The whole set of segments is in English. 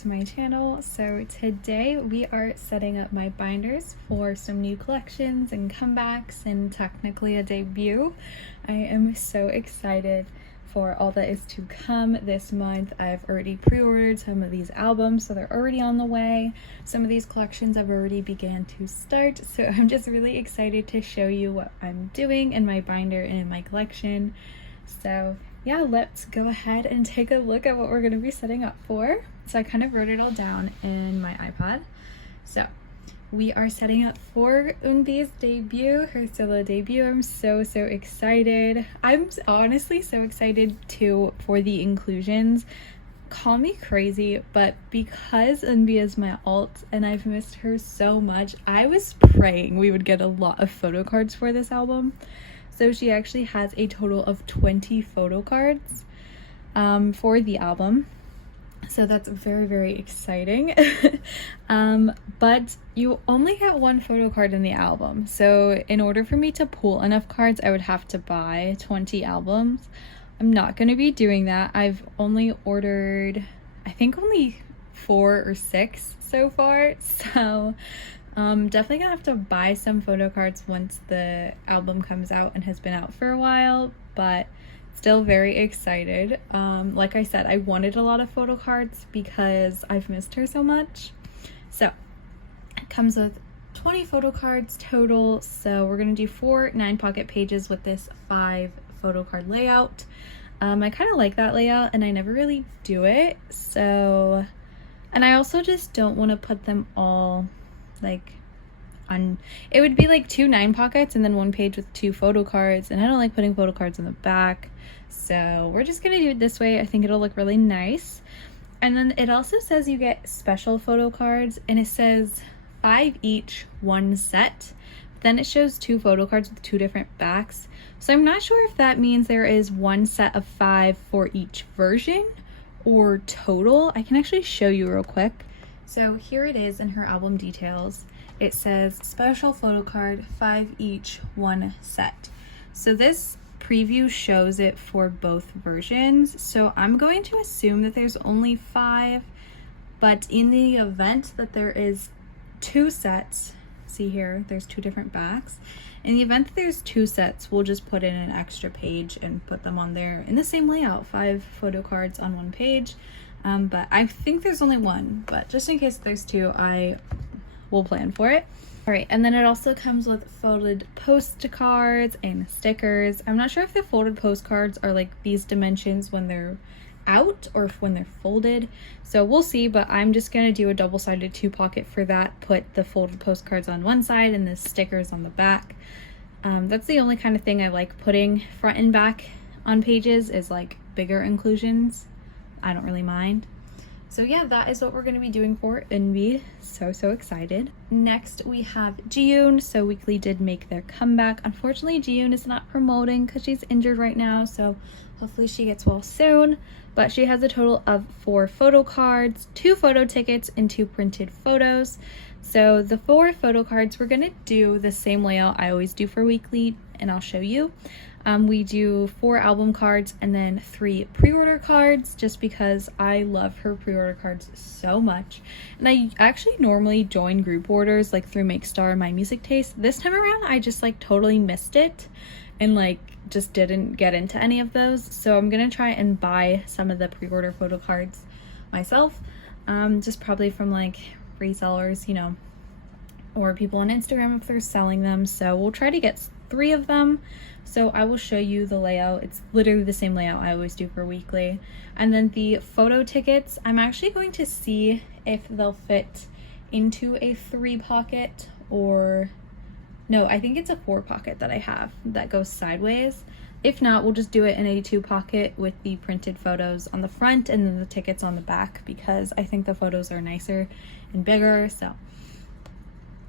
to my channel. So today we are setting up my binders for some new collections and comebacks and technically a debut. I am so excited for all that is to come this month. I've already pre-ordered some of these albums, so they're already on the way. Some of these collections have already began to start, so I'm just really excited to show you what I'm doing in my binder and in my collection. So yeah, let's go ahead and take a look at what we're going to be setting up for. So I kind of wrote it all down in my iPad. So we are setting up for EUNBI's debut, her solo debut. I'm so excited. I'm honestly so excited too for the inclusions. Call me crazy, but because EUNBI is my alt and I've missed her so much, I was praying we would get a lot of photo cards for this album. So she actually has a total of 20 photo cards for the album. So that's very exciting. But you only get one photo card in the album. So in order for me to pool enough cards, I would have to buy 20 albums. I'm not going to be doing that. I've only ordered, I think only 4 or 6 so far. So definitely gonna have to buy some photo cards once the album comes out and has been out for a while, but still very excited. Like I said, I wanted a lot of photo cards because I've missed her so much. So it comes with 20 photo cards total. So we're gonna do 4 9-pocket pages with this 5 photo card layout. I kind of like that layout and I never really do it. So, and I also just don't want to put them all like on, it would be like 2 9-pockets and then 1 page with 2 photo cards, and I don't like putting photo cards in the back, so we're just gonna do it this way. I think it'll look really nice. And then it also says you get special photo cards, and it says 5 each, 1 set. Then it shows 2 photo cards with 2 different backs, so I'm not sure if that means there is 1 set of 5 for each version or total. I can actually show you real quick. So here it is in her album details. It says special photo card, 5 each, 1 set. So this preview shows it for both versions. So I'm going to assume that there's only 5, but in the event that there is 2 sets, see here, there's 2 different backs. In the event that there's 2 sets, we'll just put in an extra page and put them on there in the same layout, 5 photo cards on 1 page. But I think there's only 1, but just in case there's 2, I will plan for it. All right, and then it also comes with folded postcards and stickers. I'm not sure if the folded postcards are like these dimensions when they're out or if when they're folded, so we'll see, but I'm just gonna do a double-sided 2-pocket for that, put the folded postcards on one side and the stickers on the back. That's the only kind of thing I like putting front and back on pages, is like bigger inclusions. I don't really mind. So yeah, that is what we're going to be doing for EUNBI. So excited. Next we have Jisu. So Weeekly did make their comeback. Unfortunately, Jisu is not promoting because she's injured right now, so hopefully she gets well soon. But she has a total of 4 photo cards, 2 photo tickets, and 2 printed photos. So the 4 photo cards, we're going to do the same layout I always do for Weeekly, and I'll show you. We do 4 album cards and then 3 pre-order cards, just because I love her pre-order cards so much. And I actually normally join group orders like through Makestar and My Music Taste. This time around I just like totally missed it and like just didn't get into any of those, so I'm gonna try and buy some of the pre-order photo cards myself, just probably from like resellers, you know, or people on Instagram if they're selling them. So we'll try to get 3 of them. So I will show you the layout. It's literally the same layout I always do for Weeekly. And then the photo tickets, I'm actually going to see if they'll fit into a 3-pocket, or no, I think it's a 4-pocket that I have that goes sideways. If not, we'll just do it in a 2-pocket with the printed photos on the front and then the tickets on the back, because I think the photos are nicer and bigger. So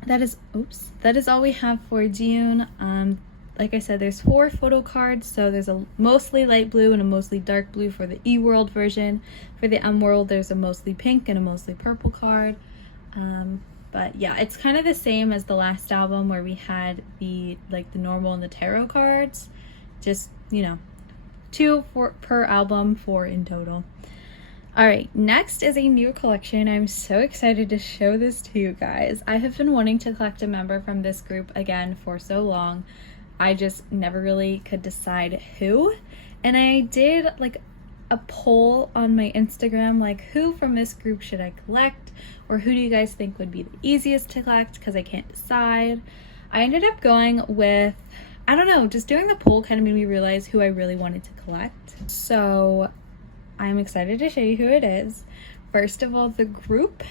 that is all we have for Jisu. Like I said, there's 4 photo cards, so there's a mostly light blue and a mostly dark blue for the E World version. For the M World, there's a mostly pink and a mostly purple card. But yeah, it's kind of the same as the last album where we had the normal and the tarot cards, just, you know, 2 per album, 4 in total. Alright, next is a new collection. I'm so excited to show this to you guys. I have been wanting to collect a member from this group again for so long. I just never really could decide who. And I did like a poll on my Instagram, like who from this group should I collect, or who do you guys think would be the easiest to collect, because I can't decide. I ended up going with, I don't know, just doing the poll kind of made me realize who I really wanted to collect. So I'm excited to show you who it is. First of all, the group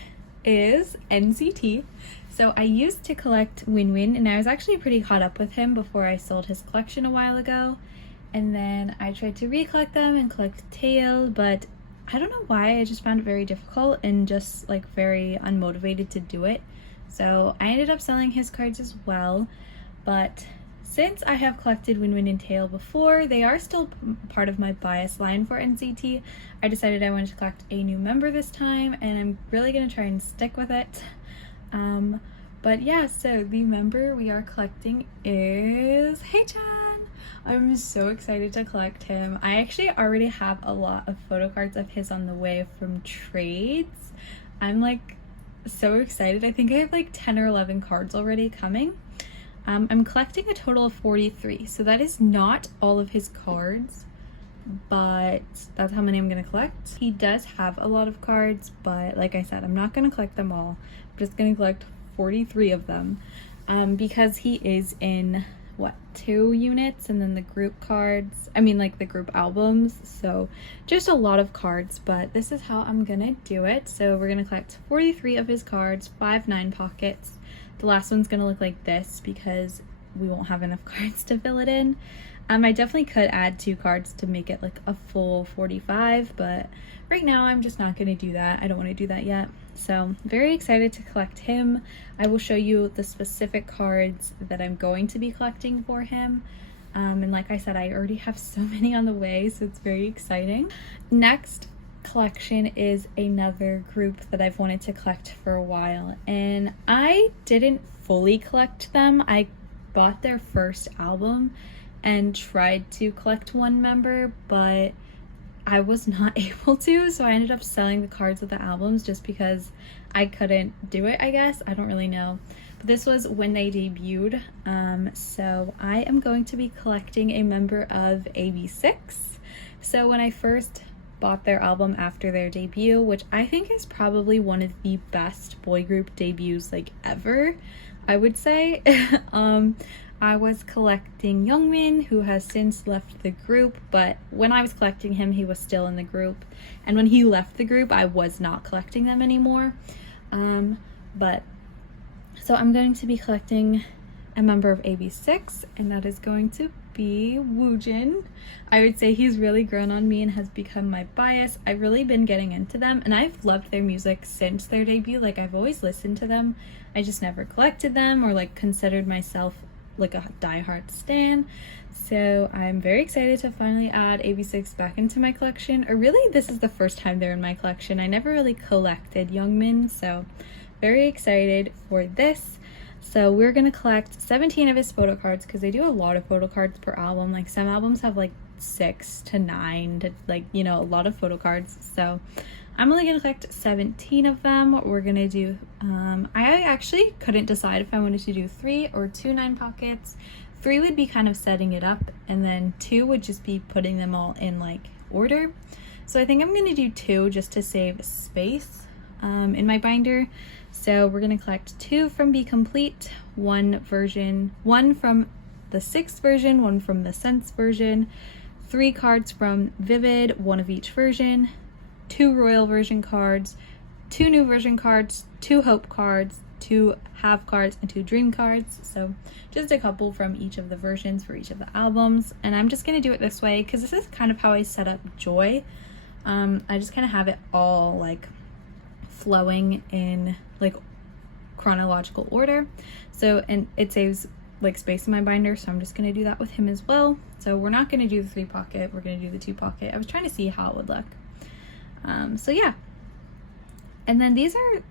is NCT. So I used to collect Win, and I was actually pretty caught up with him before I sold his collection a while ago. And then I tried to recollect them and collect Tail, but I don't know why, I just found it very difficult and just like very unmotivated to do it. So I ended up selling his cards as well, but since I have collected Win and Tail before, they are still part of my bias line for NCT. I decided I wanted to collect a new member this time, and I'm really going to try and stick with it. But yeah, so the member we are collecting is Haechan. I'm so excited to collect him. I actually already have a lot of photo cards of his on the way from trades. I'm like so excited. I think I have like 10 or 11 cards already coming. I'm collecting a total of 43, so that is not all of his cards, but that's how many I'm going to collect. He does have a lot of cards, but like I said, I'm not going to collect them all. I'm just going to collect 43 of them, because he is in, what, 2 units, and then the group cards, I mean like the group albums, so just a lot of cards, but this is how I'm going to do it. So we're going to collect 43 of his cards, 5 9 pockets. The last one's gonna look like this because we won't have enough cards to fill it in. I definitely could add 2 cards to make it like a full 45, but right now I'm just not gonna do that. I don't want to do that yet. So very excited to collect him. I will show you the specific cards that I'm going to be collecting for him. And like I said, I already have so many on the way, so it's very exciting. Next collection is another group that I've wanted to collect for a while, and I didn't fully collect them. I bought their first album and tried to collect one member, but I was not able to, so I ended up selling the cards of the albums just because I couldn't do it, I guess. I don't really know. But this was when they debuted, so I am going to be collecting a member of AB6. So when I first bought their album after their debut, which I think is probably one of the best boy group debuts like ever, I would say. I was collecting Youngmin, who has since left the group, but when I was collecting him, he was still in the group, and when he left the group, I was not collecting them anymore. So I'm going to be collecting a member of AB6, and that is going to be Woojin. I would say he's really grown on me and has become my bias. I've really been getting into them, and I've loved their music since their debut. Like, I've always listened to them. I just never collected them or like considered myself like a diehard stan. So I'm very excited to finally add AB6 back into my collection. Or really, this is the first time they're in my collection. I never really collected Youngmin, so very excited for this. So we're gonna collect 17 of his photo cards, because they do a lot of photo cards per album. Like, some albums have like 6 to 9 to, like, you know, a lot of photo cards. So I'm only gonna collect 17 of them. We're gonna do I actually couldn't decide if I wanted to do 3 or 2 9 pockets. 3 would be kind of setting it up, and then 2 would just be putting them all in like order. So I think I'm gonna do 2 just to save space in my binder. So we're gonna collect 2 from Be Complete, 1 from the 6th version, 1 from the Sense version, 3 cards from Vivid, 1 of each version, 2 Royal version cards, 2 New version cards, 2 Hope cards, 2 Have cards, and 2 Dream cards. So just a couple from each of the versions for each of the albums. And I'm just gonna do it this way because this is kind of how I set up Joy. I just kind of have it all like flowing in like chronological order, so, and it saves like space in my binder, so I'm just going to do that with him as well. So we're not going to do the 3 pocket, we're going to do the 2 pocket. I was trying to see how it would look. So yeah, and then these are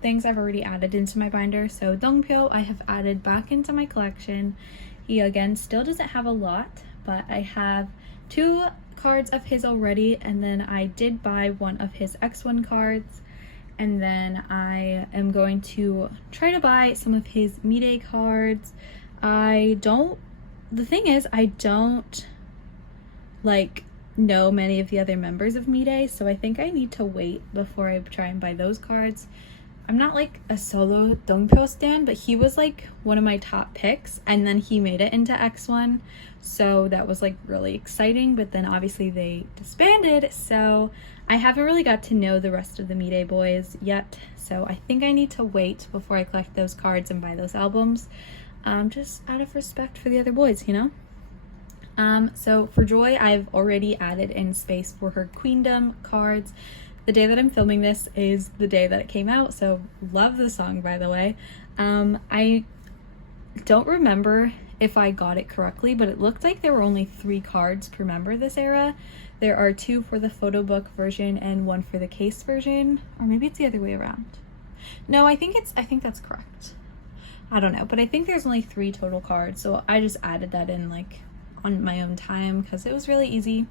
things I've already added into my binder. So Dongpyo I have added back into my collection. He again still doesn't have a lot, but I have 2 cards of his already, and then I did buy one of his X1 cards, and then I am going to try to buy some of his Me-Day cards. The thing is, I don't like know many of the other members of Me-Day, so I think I need to wait before I try and buy those cards. I'm not like a solo Dongpyo stan, but he was like one of my top picks, and then he made it into X1, so that was like really exciting. But then obviously they disbanded, so I haven't really got to know the rest of the Me-Day boys yet, so I think I need to wait before I collect those cards and buy those albums, just out of respect for the other boys, you know? So for Joy, I've already added in space for her Queendom cards. The day that I'm filming this is the day that it came out, so love the song, by the way. I don't remember if I got it correctly, but it looked like there were only 3 cards per member this era. There are 2 for the photo book version and 1 for the case version, or maybe it's the other way around. No, I think that's correct. I don't know, but I think there's only 3 total cards, so I just added that in like on my own time because it was really easy.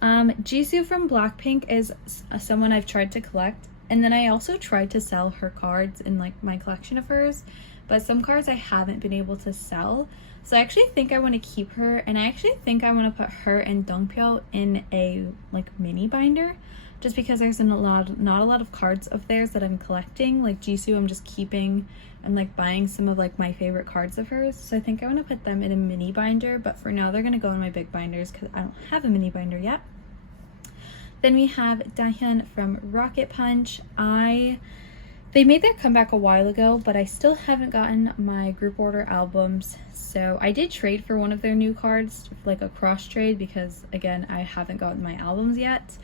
Jisu from Blackpink is someone I've tried to collect, and then I also tried to sell her cards in like my collection of hers, but some cards I haven't been able to sell, so I actually think I want to keep her, and I actually think I want to put her and Dongpyo in a like mini binder, just because there's not a lot of cards of theirs that I'm collecting. Like Jisu I'm just keeping and like buying some of like my favorite cards of hers, so I think I want to put them in a mini binder, but for now they're gonna go in my big binders because I don't have a mini binder yet. Then we have Dahyun from Rocket Punch. They made their comeback a while ago, but I still haven't gotten my group order albums, so I did trade for one of their new cards, like a cross trade, because again I haven't gotten my albums yet,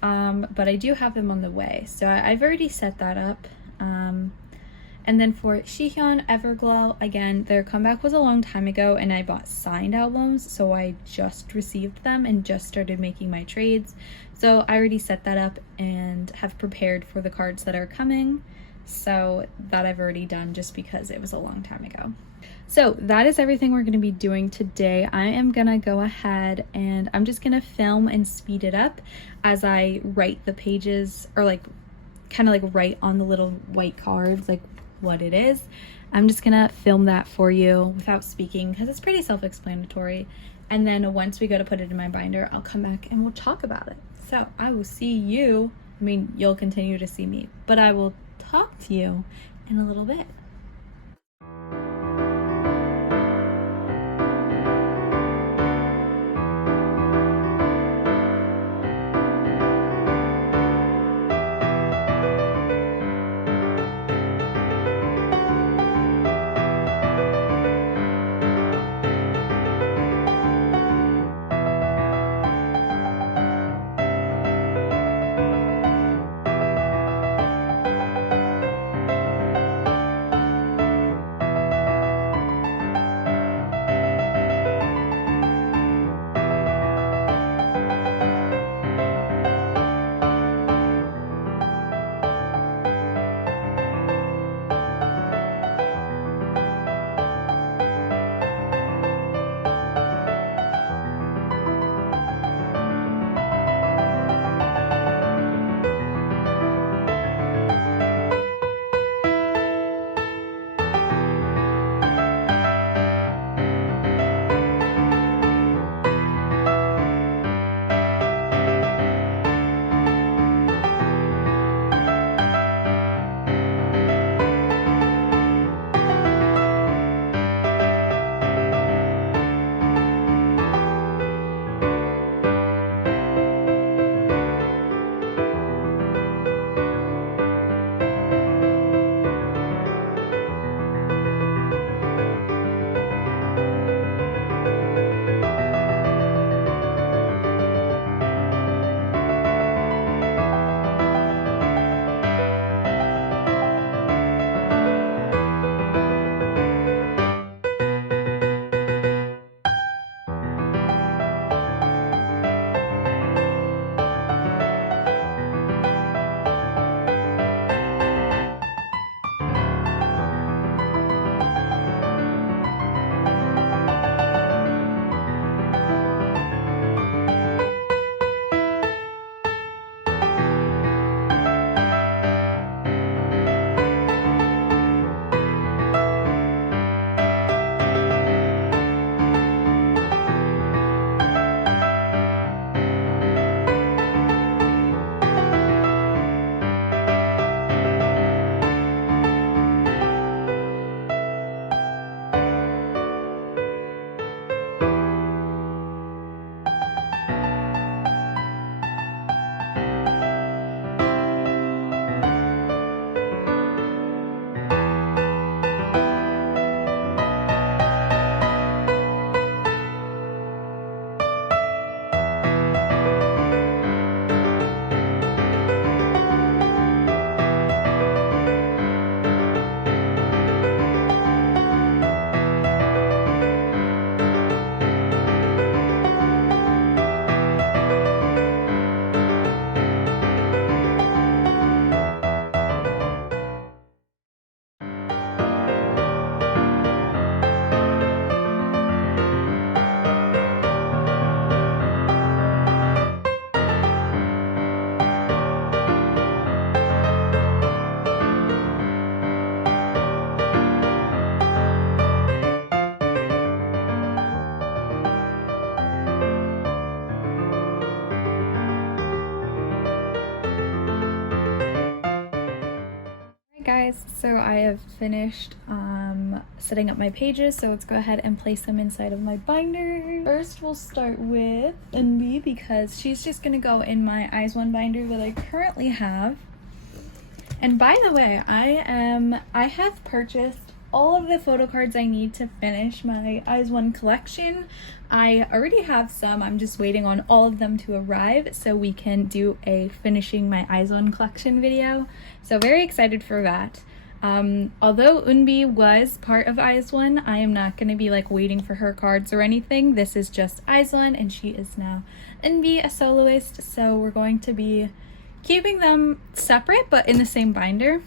but I do have them on the way, so I've already set that up. And then for Shihyun, Everglow, again, their comeback was a long time ago, and I bought signed albums, so I just received them and just started making my trades. So I already set that up and have prepared for the cards that are coming, so that I've already done just because it was a long time ago. So that is everything we're going to be doing today. I am going to go ahead and I'm just going to film and speed it up as I write the pages, or like kind of like write on the little white cards like what it is. I'm just gonna film that for you without speaking because it's pretty self-explanatory, and then once we go to put it in my binder, I'll come back and we'll talk about it. So I will see you, I mean you'll continue to see me, but I will talk to you in a little bit. guys, so I have finished setting up my pages, so let's go ahead and place them inside of my binder. First we'll start with EUNBI because she's just gonna go in my Eyes One binder that I currently have. And by the way, I have purchased all of the photo cards I need to finish my Eyes One collection. I already have some, I'm just waiting on all of them to arrive so we can do a finishing my Eyes One collection video. So very excited for that. Although EUNBI was part of Eyes One, I am not going to be like waiting for her cards or anything. This is just Eyes One and she is now EUNBI, a soloist, so we're going to be keeping them separate but in the same binder.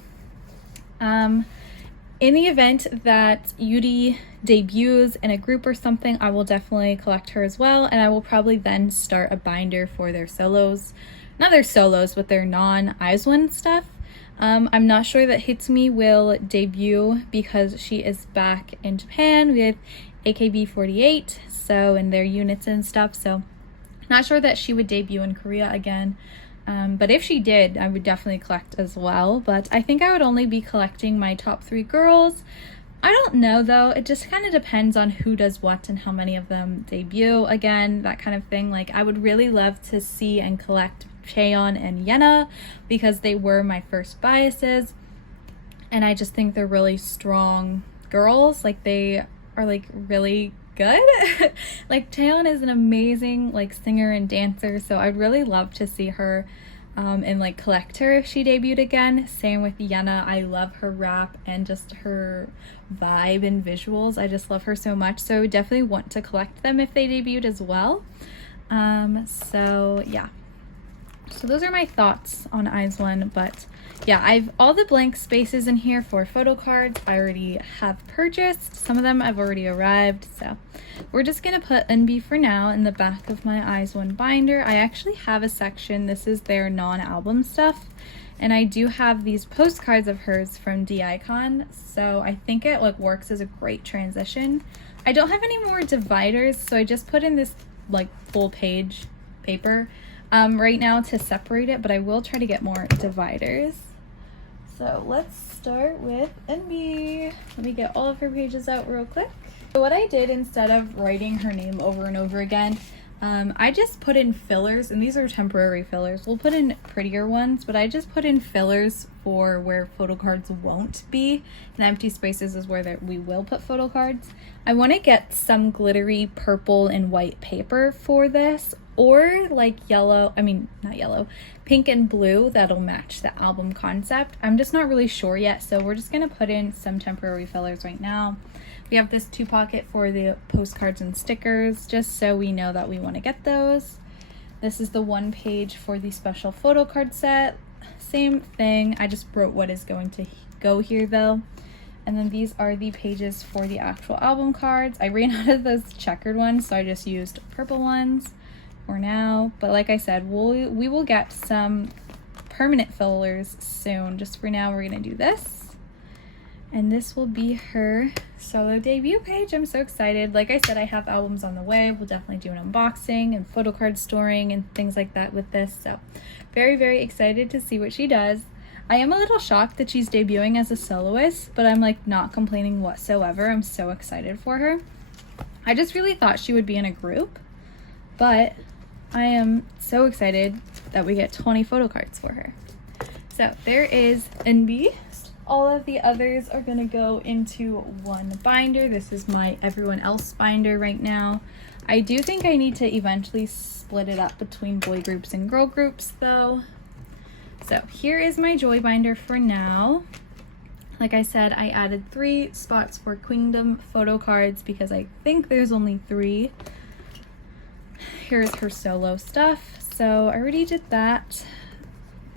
In the event that Yuri debuts in a group or something, I will definitely collect her as well, and I will probably then start a binder for their solos. Not their solos, but their non-Eyes One stuff. I'm not sure that Hitsumi will debut because she is back in Japan with AKB48, so in their units and stuff, so not sure that she would debut in Korea again. But if she did, I would definitely collect as well. But I think I would only be collecting my top 3 girls. I don't know though, it just kind of depends on who does what and how many of them debut again, that kind of thing. Like I would really love to see and collect Cheon and Yena because they were my first biases. And I just think they're really strong girls. Like they are like really good. Like Cheon is an amazing like singer and dancer, so I'd really love to see her and like collect her if she debuted again. Same with Yena, I love her rap and just her vibe and visuals. I just love her so much, so I would definitely want to collect them if they debuted as well. So yeah, so those are my thoughts on Eyes One. But yeah, I've all the blank spaces in here for photo cards I already have purchased. Some of them have already arrived, so we're just gonna put EUNBI for now in the back of my Eyes One binder. I actually have a section, this is their non-album stuff, and I do have these postcards of hers from D-Icon, so I think it like works as a great transition. I don't have any more dividers, so I just put in this like full page paper right now to separate it, but I will try to get more dividers. So let's start with EUNBI. Let me get all of her pages out real quick. So what I did, instead of writing her name over and over again, I just put in fillers, and these are temporary fillers. We'll put in prettier ones, but I just put in fillers for where photo cards won't be, and empty spaces is where we will put photo cards. I want to get some glittery purple and white paper for this, or like pink and blue that'll match the album concept. I'm just not really sure yet, so we're just gonna put in some temporary fillers right now. We have this 2-pocket for the postcards and stickers, just so we know that we want to get those. This is the 1 page for the special photo card set. Same thing, I just wrote what is going to go here though. And then these are the pages for the actual album cards. I ran out of those checkered ones, so I just used purple ones for now. But like I said, we will get some permanent fillers soon. Just for now, we're gonna do this. And this will be her solo debut page. I'm so excited. Like I said, I have albums on the way. We'll definitely do an unboxing and photo card storing and things like that with this. So very, very excited to see what she does. I am a little shocked that she's debuting as a soloist, but I'm like not complaining whatsoever. I'm so excited for her. I just really thought she would be in a group, but I am so excited that we get 20 photo cards for her. So there is EUNBI. All of the others are gonna go into one binder. This is my everyone else binder right now. I do think I need to eventually split it up between boy groups and girl groups though. So here is my joy binder for now. Like I said, I added 3 spots for Queendom photo cards because I think there's only 3. Here's her solo stuff. So I already did that.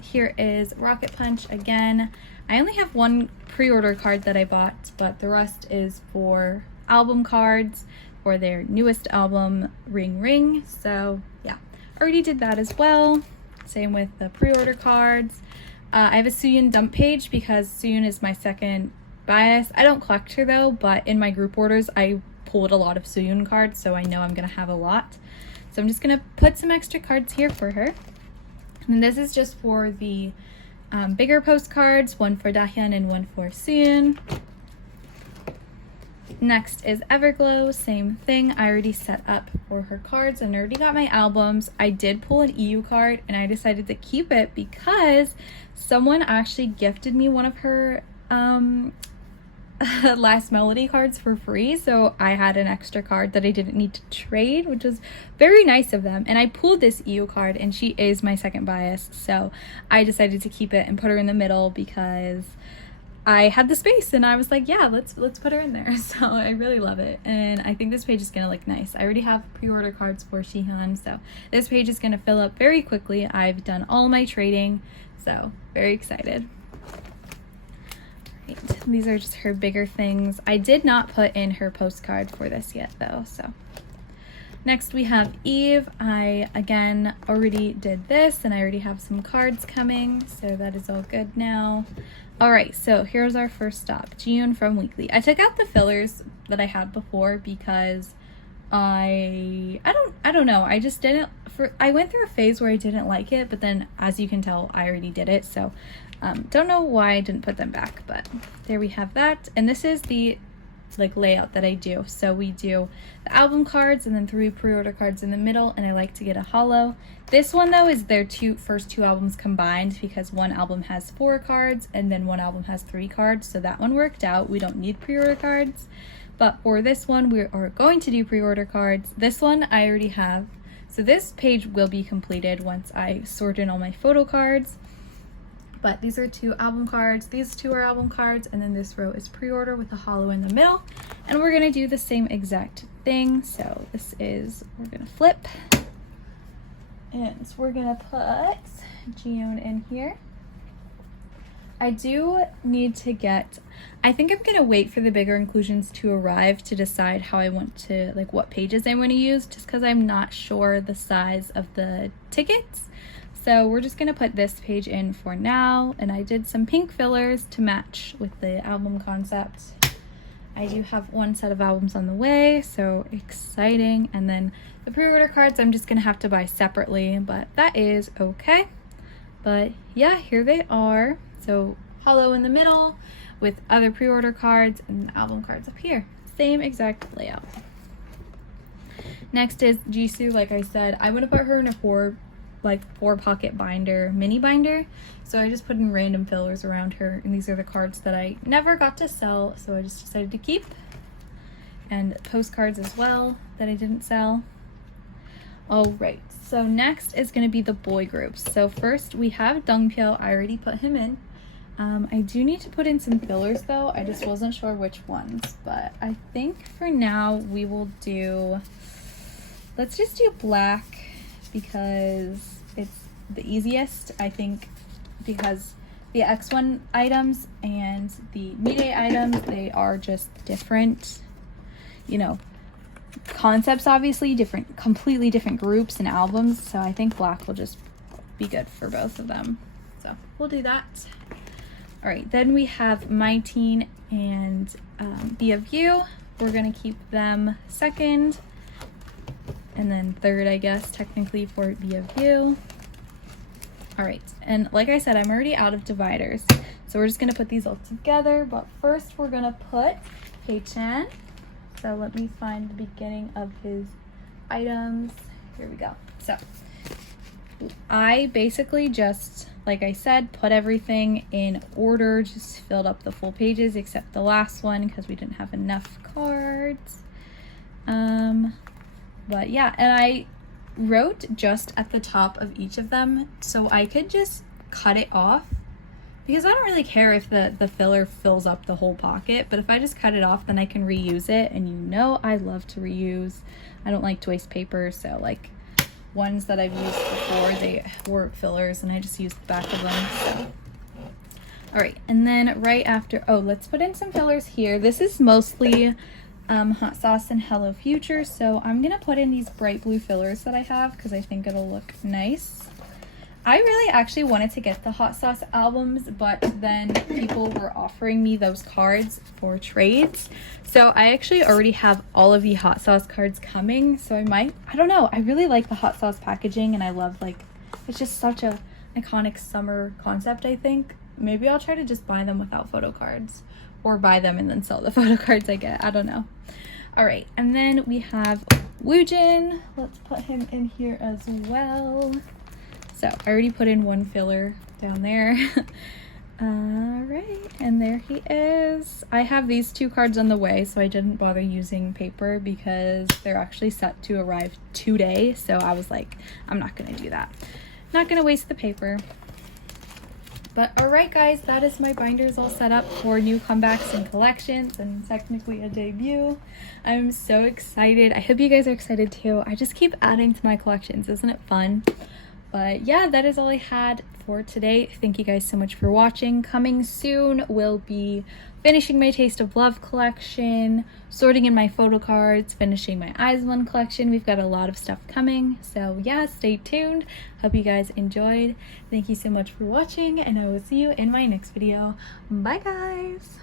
Here is Rocket Punch again. I only have 1 pre-order card that I bought, but the rest is for album cards for their newest album, Ring Ring. So yeah, already did that as well. Same with the pre-order cards. I have a Sooyoon dump page because Sooyoon is my second bias. I don't collect her though, but in my group orders, I pulled a lot of Sooyoon cards, so I know I'm gonna have a lot. So I'm just gonna put some extra cards here for her. And this is just for the bigger postcards, one for Dahyun and one for Soon. Next is Everglow, same thing. I already set up for her cards and already got my albums. I did pull an EU card and I decided to keep it because someone actually gifted me one of her Last Melody cards for free, so I had an extra card that I didn't need to trade, which was very nice of them. And I pulled this EU card and she is my second bias, so I decided to keep it and put her in the middle because I had the space and I was like, yeah, let's put her in there. So I really love it, and I think this page is gonna look nice. I already have pre-order cards for Shihan, so this page is gonna fill up very quickly. I've done all my trading, so very excited. Right. These are just her bigger things. I did not put in her postcard for this yet though. So next we have Eve. I again already did this and I already have some cards coming, so that is all good now. All right, so here's our first stop, Jiun from Weeekly. I took out the fillers that I had before because I don't know, I just didn't, I went through a phase where I didn't like it, but then as you can tell I already did it, so don't know why I didn't put them back, but there we have that. And this is the layout that I do. So we do the album cards and then 3 pre-order cards in the middle, and I like to get a holo. This one though is their first two albums combined because one album has 4 cards and then one album has 3 cards, so that one worked out. We don't need pre-order cards, but for this one we are going to do pre-order cards. This one I already have, so this page will be completed once I sort in all my photo cards. But these are 2 album cards, these 2 are album cards, and then this row is pre-order with a holo in the middle. And we're gonna do the same exact thing. So this is, we're gonna flip, and we're gonna put Jiun in here. I do need to get, I think I'm gonna wait for the bigger inclusions to arrive to decide how I want to, what pages I want to use, just because I'm not sure the size of the tickets. So we're just gonna put this page in for now, and I did some pink fillers to match with the album concept. I do have 1 set of albums on the way, so exciting. And then the pre-order cards I'm just gonna have to buy separately, but that is okay. But yeah, here they are. So holo in the middle with other pre-order cards and album cards up here. Same exact layout. Next is Jisu. Like I said, I'm gonna put her in a 4 pocket binder, mini binder. So I just put in random fillers around her, and these are the cards that I never got to sell, so I just decided to keep. And postcards as well that I didn't sell. All right, so next is going to be the boy groups. So first we have Dongpyo. I already put him in. I do need to put in some fillers though. I just wasn't sure which ones, but I think for now we will do, let's just do black because it's the easiest, I think, because the X1 items and the Mide items, they are just different, concepts, obviously different, completely different groups and albums, so I think black will just be good for both of them, so we'll do that. All right, then we have My Teen and Be of You. We're gonna keep them second, and then third, I guess, technically, for Be of You. All right, and like I said, I'm already out of dividers, so we're just gonna put these all together, but first we're gonna put Hei-chan. So let me find the beginning of his items. Here we go. So I basically just, like I said, put everything in order, just filled up the full pages except the last one because we didn't have enough cards. But yeah, and I wrote just at the top of each of them so I could just cut it off, because I don't really care if the filler fills up the whole pocket, but if I just cut it off, then I can reuse it, and I love to reuse. I don't like to waste paper, so ones that I've used before, they were fillers and I just used the back of them. So all right, and then right after, let's put in some fillers here. This is mostly hot sauce and Hello Future, so I'm gonna put in these bright blue fillers that I have because I think it'll look nice. I really actually wanted to get the hot sauce albums, but then people were offering me those cards for trades, so I actually already have all of the hot sauce cards coming, so I don't know, I really like the hot sauce packaging, and I love, it's just such a iconic summer concept, I think. Maybe I'll try to just buy them without photo cards, or buy them and then sell the photo cards I get. I don't know. All right, and then we have Woojin. Let's put him in here as well. So I already put in one filler down there. All right, and there he is. I have these 2 cards on the way, so I didn't bother using paper because they're actually set to arrive today. So I was like, I'm not gonna do that. Not gonna waste the paper. But all right, guys, that is my binders all set up for new comebacks and collections, and technically a debut. I'm so excited. I hope you guys are excited too. I just keep adding to my collections. Isn't it fun? But yeah, that is all I had for today. Thank you guys so much for watching. Coming soon will be finishing my Taste of Love collection, sorting in my photo cards, finishing my Eyes One collection. We've got a lot of stuff coming. So yeah, stay tuned. Hope you guys enjoyed. Thank you so much for watching, and I will see you in my next video. Bye, guys.